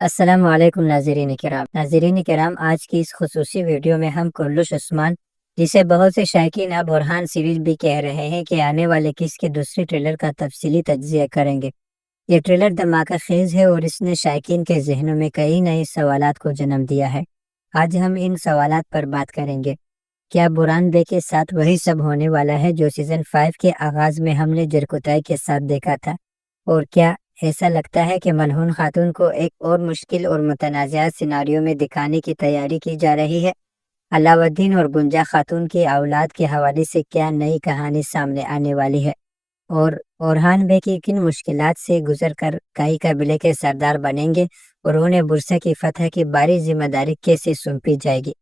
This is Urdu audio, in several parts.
السلام علیکم ناظرین کرام، آج کی اس خصوصی ویڈیو میں ہم کرلش عثمان، جسے بہت سے شائقین اب برہان سیریز بھی کہہ رہے ہیں، کہ آنے والے کس کے دوسرے ٹریلر کا تفصیلی تجزیہ کریں گے۔ یہ ٹریلر دھماکہ خیز ہے اور اس نے شائقین کے ذہنوں میں کئی نئے سوالات کو جنم دیا ہے۔ آج ہم ان سوالات پر بات کریں گے۔ کیا برہان بے کے ساتھ وہی سب ہونے والا ہے جو سیزن 5 کے آغاز میں ہم نے جرکوتائی کے ساتھ دیکھا تھا؟ اور کیا ایسا لگتا ہے کہ ملعون خاتون کو ایک اور مشکل اور متنازع سیناریو میں دکھانے کی تیاری کی جا رہی ہے؟ علاؤالدین اور گنجا خاتون کی اولاد کے حوالے سے کیا نئی کہانی سامنے آنے والی ہے؟ اور اورحان بے کی کن مشکلات سے گزر کر کائی قبیلے کے سردار بنیں گے اور انہیں برسا کی فتح کی باری ذمہ داری کیسے سونپی جائے گی؟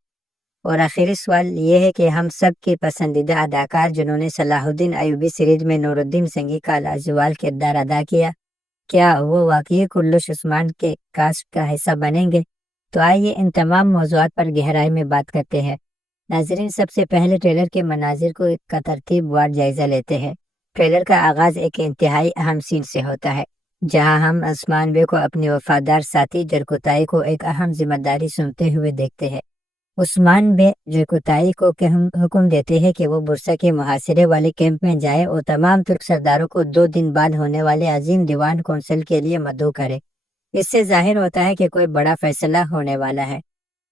اور آخری سوال یہ ہے کہ ہم سب کے پسندیدہ اداکار جنہوں نے صلاح الدین ایوبی سیریز میں نور الدین سنگھی کا لازوال کردار ادا کیا وہ واقعی کرلش عثمان کے کاسٹ کا حصہ بنیں گے؟ تو آئیے ان تمام موضوعات پر گہرائی میں بات کرتے ہیں۔ ناظرین، سب سے پہلے ٹریلر کے مناظر کا ترتیب وار جائزہ لیتے ہیں۔ ٹریلر کا آغاز ایک انتہائی اہم سین سے ہوتا ہے، جہاں ہم عثمان بے کو اپنی وفادار ساتھی جرکوتائی کو ایک اہم ذمہ داری سونپتے ہوئے دیکھتے ہیں۔ عثمان بے جرکوتائی کو حکم دیتے ہیں کہ وہ برسا کے محاصرے والے کیمپ میں جائے اور تمام ترک سرداروں کو 2 دن بعد ہونے والے عظیم دیوان کونسل کے لیے مدعو کرے۔ اس سے ظاہر ہوتا ہے کہ کوئی بڑا فیصلہ ہونے والا ہے۔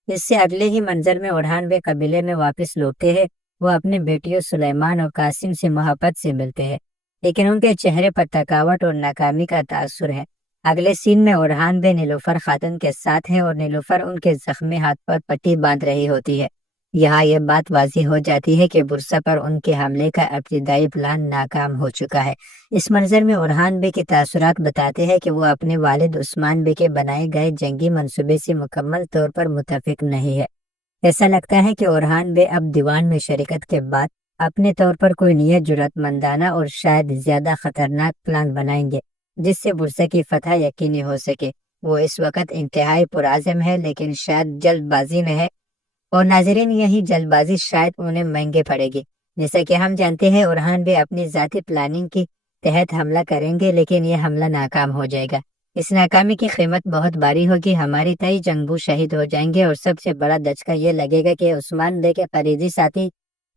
اس سے اگلے ہی منظر میں اورحان بے قبیلے میں واپس لوٹتے ہیں۔ وہ اپنے بیٹیوں سلیمان اور قاسم سے محبت سے ملتے ہیں، لیکن ان کے چہرے پر تھکاوٹ اور ناکامی کا تاثر ہے۔ اگلے سین میں اورحان بے نیلوفر خاتون کے ساتھ ہے اور نیلوفر ان کے زخمی ہاتھ پر پٹی باندھ رہی ہوتی ہے۔ یہاں یہ بات واضح ہو جاتی ہے کہ برسا پر ان کے حملے کا ابتدائی پلان ناکام ہو چکا ہے۔ اس منظر میں اورحان بے کے تاثرات بتاتے ہیں کہ وہ اپنے والد عثمان بے کے بنائے گئے جنگی منصوبے سے مکمل طور پر متفق نہیں ہے۔ ایسا لگتا ہے کہ اورحان بے اب دیوان میں شرکت کے بعد اپنے طور پر کوئی نہایت جرأت مندانہ اور شاید زیادہ خطرناک پلان بنائیں گے، جس سے برسا کی فتح یقینی ہو سکے۔ وہ اس وقت انتہائی پرعزم ہے، لیکن شاید جلد بازی میں ہے، اور ناظرین یہی جلد بازی شاید انہیں مہنگے پڑے گی۔ جیسا کہ ہم جانتے ہیں، اورحان بے اپنی ذاتی پلاننگ کی تحت حملہ کریں گے، لیکن یہ حملہ ناکام ہو جائے گا۔ اس ناکامی کی قیمت بہت بھاری ہوگی، ہماری کئی جنگجو شہید ہو جائیں گے، اور سب سے بڑا دھچکا یہ لگے گا کہ عثمان بے کے قریبی ساتھی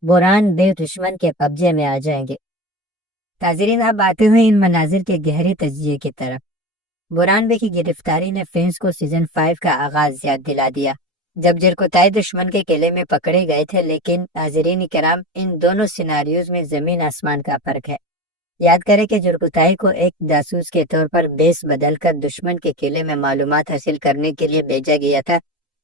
برہان بے دشمن کے قبضے میں آ جائیں گے۔ ناظرین، اب آتے ہوئے ان مناظر کے گہری تجزیے کی طرف۔ برہان بے کی گرفتاری نے فینس کو سیزن 5 کا آغاز یاد دلا دیا، جب جرکوتائی دشمن کے قلعے میں پکڑے گئے تھے، لیکن ناظرین کرام، ان دونوں سیناریوز میں زمین آسمان کا فرق ہے۔ یاد کریں کہ جرکوتائی کو ایک جاسوس کے طور پر بیس بدل کر دشمن کے قلعے میں معلومات حاصل کرنے کے لیے بھیجا گیا تھا۔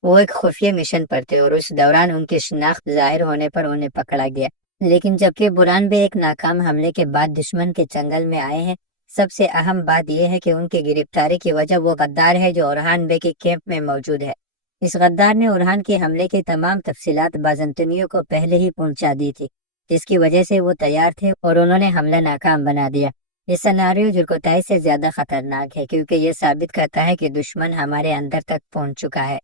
وہ ایک خفیہ مشن پر تھے اور اس دوران ان کی شناخت ظاہر ہونے پر انہیں پکڑا گیا۔ لیکن جبکہ برہان بے ایک ناکام حملے کے بعد دشمن کے چنگل میں آئے ہیں، سب سے اہم بات یہ ہے کہ ان کی گرفتاری کی وجہ وہ غدار ہے جو اورحان بے کے کیمپ میں موجود ہے۔ اس غدار نے اورحان کے حملے کی تمام تفصیلات بازنطینیوں کو پہلے ہی پہنچا دی تھی، جس کی وجہ سے وہ تیار تھے اور انہوں نے حملہ ناکام بنا دیا۔ یہ سیناریو جرکوتائی سے زیادہ خطرناک ہے، کیونکہ یہ ثابت کرتا ہے کہ دشمن ہمارے اندر تک پہنچ چکا ہے۔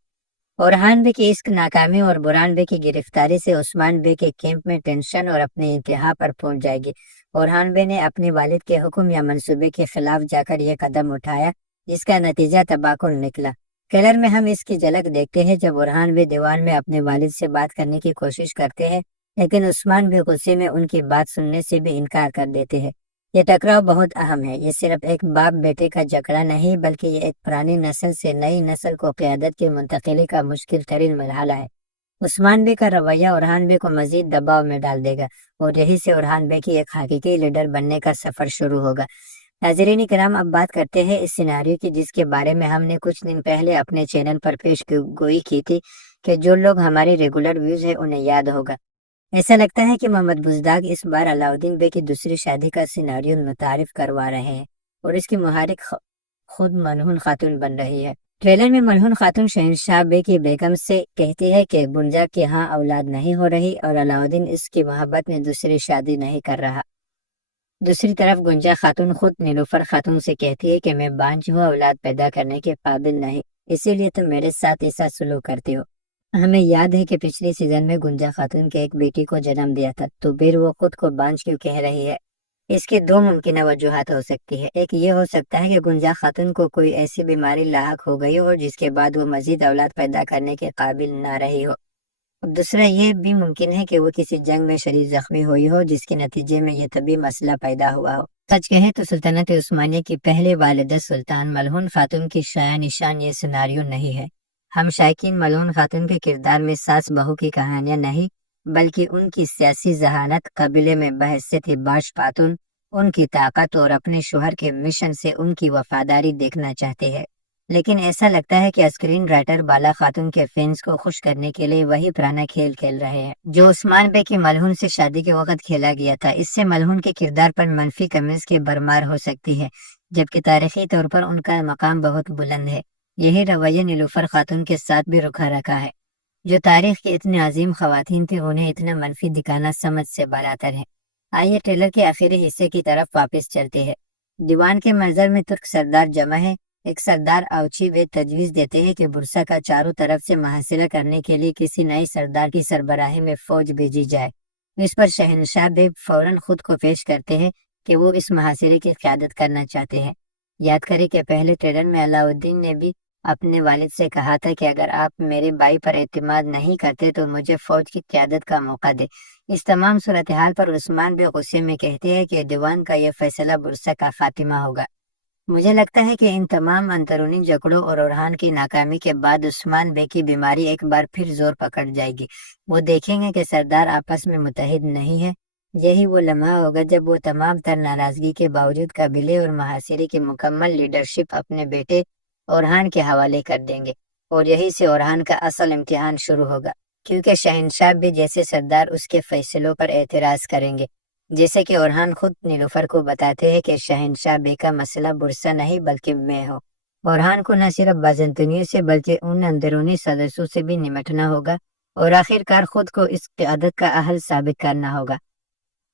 اورحان بے کی اس ناکامی اور برہان بے کی گرفتاری سے عثمان بے کے کیمپ میں ٹینشن اور اپنی انتہا پر پہنچ جائے گی۔ اورحان بے نے اپنے والد کے حکم یا منصوبے کے خلاف جا کر یہ قدم اٹھایا، جس کا نتیجہ تباہ کن نکلا۔ ٹریلر میں ہم اس کی جھلک دیکھتے ہیں جب اورحان بے دیوان میں اپنے والد سے بات کرنے کی کوشش کرتے ہیں، لیکن عثمان بے غصے میں ان کی بات سننے سے بھی انکار کر دیتے ہیں۔ یہ ٹکراؤ بہت اہم ہے۔ یہ صرف ایک باپ بیٹے کا جھگڑا نہیں، بلکہ یہ ایک پرانی نسل سے نئی نسل کو قیادت کی منتقلی کا مشکل ترین مرحلہ ہے۔ عثمان بے کا رویہ اورحان بے کو مزید دباؤ میں ڈال دے گا، اور یہی سے اورحان بے کی ایک حقیقی لیڈر بننے کا سفر شروع ہوگا۔ ناظرین کرام، اب بات کرتے ہیں اس سیناریو کی، جس کے بارے میں ہم نے کچھ دن پہلے اپنے چینل پر پیش گوئی کی تھی، کہ جو لوگ ہمارے ریگولر ویوز ہیں انہیں یاد ہوگا۔ ایسا لگتا ہے کہ محمد بزداگ اس بار علاؤالدین بے کی دوسری شادی کا سیناریو متعارف کروا رہے ہیں، اور اس کی محرک خود ملعون خاتون بن رہی ہے۔ ٹریلر میں ملعون خاتون شہنشاہ بے کی بیگم سے کہتی ہے کہ گنجا کے ہاں اولاد نہیں ہو رہی، اور علاؤالدین اس کی محبت میں دوسری شادی نہیں کر رہا۔ دوسری طرف گنجا خاتون خود نیلوفر خاتون سے کہتی ہے کہ میں بانجھ ہوں، اولاد پیدا کرنے کے قابل نہیں، اسی لیے تم میرے ساتھ ایسا سلوک کرتی ہو۔ ہمیں یاد ہے کہ پچھلی سیزن میں گنجا خاتون کے ایک بیٹی کو جنم دیا تھا، تو پھر وہ خود کو بانجھ کیوں کہہ رہی ہے؟ اس کی دو ممکنہ وجوہات ہو سکتی ہے۔ ایک یہ ہو سکتا ہے کہ گنجا خاتون کو کوئی ایسی بیماری لاحق ہو گئی ہو جس کے بعد وہ مزید اولاد پیدا کرنے کے قابل نہ رہی ہو۔ دوسرا یہ بھی ممکن ہے کہ وہ کسی جنگ میں شدید زخمی ہوئی ہو جس کے نتیجے میں یہ طبی مسئلہ پیدا ہوا ہو۔ سچ کہیں تو سلطنت عثمانیہ کی پہلے والدہ سلطان ملعون خاتون کی شایع نشان یہ سیناریو نہیں ہے۔ ہم شائقین ملعون خاتون کے کردار میں ساس بہو کی کہانیاں نہیں بلکہ ان کی سیاسی ذہانت، قبیلے میں بحیثیت باش خاتون، ان کی طاقت اور اپنے شوہر کے مشن سے ان کی وفاداری دیکھنا چاہتے ہیں۔ لیکن ایسا لگتا ہے کہ اسکرین رائٹر بالا خاتون کے فینس کو خوش کرنے کے لیے وہی پرانا کھیل کھیل رہے ہیں جو عثمان بے کی ملعون سے شادی کے وقت کھیلا گیا تھا۔ اس سے ملعون کے کردار پر منفی کمنٹس کی برمار ہو سکتی ہے، جبکہ تاریخی طور پر ان کا مقام بہت بلند ہے۔ یہی رویہ نیلوفر خاتون کے ساتھ بھی رکھا رکھا ہے، جو تاریخ کی اتنی عظیم خواتین تھی، انہیں اتنا منفی دکھانا سمجھ سے بالاتر ہے۔ آئیے ٹریلر کے آخری حصے کی طرف واپس چلتے ہیں۔ دیوان کے منظر میں ترک سردار جمع ہے۔ ایک سردار اوچی وے تجویز دیتے ہیں کہ برسا کا چاروں طرف سے محاصرہ کرنے کے لیے کسی نئے سردار کی سربراہی میں فوج بھیجی جائے۔ اس پر شہنشاہ بے فوراً خود کو پیش کرتے ہیں کہ وہ اس محاصرے کی قیادت کرنا چاہتے ہیں۔ یاد کریں کہ پہلے ٹریلر میں علاؤالدین نے بھی اپنے والد سے کہا تھا کہ اگر آپ میرے بھائی پر اعتماد نہیں کرتے تو مجھے فوج کی قیادت کا موقع دے۔ اس تمام صورتحال پر عثمان بھی غصے میں کہتے ہیں کہ دیوان کا یہ فیصلہ برسا کا خاتمہ ہوگا۔ مجھے لگتا ہے کہ ان تمام اندرونی جھگڑوں اور اورحان کی ناکامی کے بعد عثمان بے کی بیماری ایک بار پھر زور پکڑ جائے گی۔ وہ دیکھیں گے کہ سردار آپس میں متحد نہیں ہے۔ یہی وہ لمحہ ہوگا جب وہ تمام تر ناراضگی کے باوجود قبیلے اور محاصرے کی مکمل لیڈرشپ اپنے بیٹے اورحان کے حوالے کر دیں گے، اور یہی سے اورحان کا اصل امتحان شروع ہوگا، کیونکہ شہنشاہ بھی جیسے سردار اس کے فیصلوں پر اعتراض کریں گے۔ جیسے کہ اورحان خود نیلوفر کو بتاتے ہیں کہ شہنشاہ بے کا مسئلہ برسا نہیں بلکہ میں ہوں۔ اورحان کو نہ صرف بازنطینیوں سے بلکہ ان اندرونی سازشوں سے بھی نمٹنا ہوگا اور آخرکار خود کو اس قیادت کا اہل ثابت کرنا ہوگا۔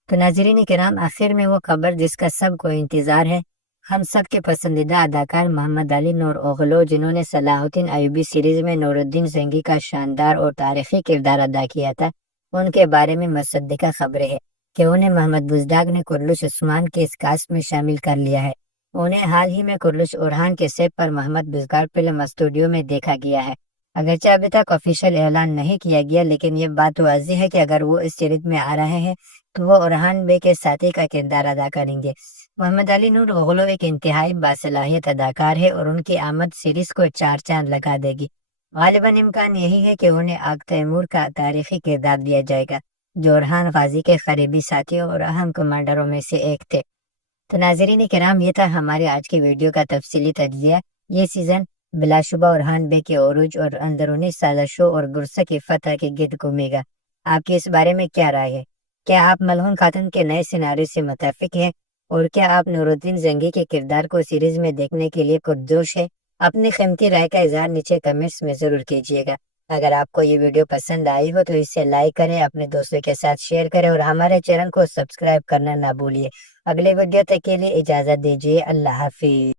تو ناظرین کرام، آخر میں وہ خبر جس کا سب کو انتظار ہے، ہم سب کے پسندیدہ اداکار محمد علی نور اوغلو، جنہوں نے صلاح الدین ایوبی سیریز میں نور الدین زنگی کا شاندار اور تاریخی کردار ادا کیا تھا، ان کے بارے میں مصدقہ خبریں ہیں کہ انہیں محمد بزداگ نے کرلش عثمان کے اس کاسٹ میں شامل کر لیا ہے۔ انہیں حال ہی میں کرلش اورحان کے سیٹ پر محمد بزداگ فلم اسٹوڈیو میں دیکھا گیا ہے۔ اگرچہ ابھی تک آفیشیل اعلان نہیں کیا گیا، لیکن یہ بات واضح ہے کہ اگر وہ اس سیریز میں آ رہے ہیں تو وہ اورحان بے کے ساتھی کا کردار ادا کریں گے۔ محمد علی نور اوغلو ایک انتہائی باصلاحیت اداکار ہے اور ان کی آمد سیریز کو 4 چاند لگا دے گی۔ غالباً امکان یہی ہے کہ انہیں آگ تیمور کا تاریخی کردار دیا جائے گا، جو اورحان غازی کے قریبی ساتھیوں اور اہم کمانڈروں میں سے ایک تھے۔ تو ناظرین کرام، یہ تھا ہمارے آج کی ویڈیو کا تفصیلی تجزیہ۔ یہ سیزن بلا شبہ اورحان بے کے عروج اور اندرونی سازشوں اور برسا کی فتح کے گرد گھومے گا۔ آپ کی اس بارے میں کیا رائے ہے؟ کیا آپ ملعون خاتون کے نئے سیناریو سے متفق ہیں؟ اور کیا آپ نور الدین زنگی کے کردار کو سیریز میں دیکھنے کے لیے پرجوش ہے؟ اپنی قیمتی رائے کا اظہار نیچے کمنٹس میں ضرور کیجیے گا۔ اگر آپ کو یہ ویڈیو پسند آئی ہو تو اسے لائک کریں، اپنے دوستوں کے ساتھ شیئر کریں اور ہمارے چینل کو سبسکرائب کرنا نہ بھولیے۔ اگلے ویڈیو تک کے لیے اجازت دیجیے۔ اللہ حافظ۔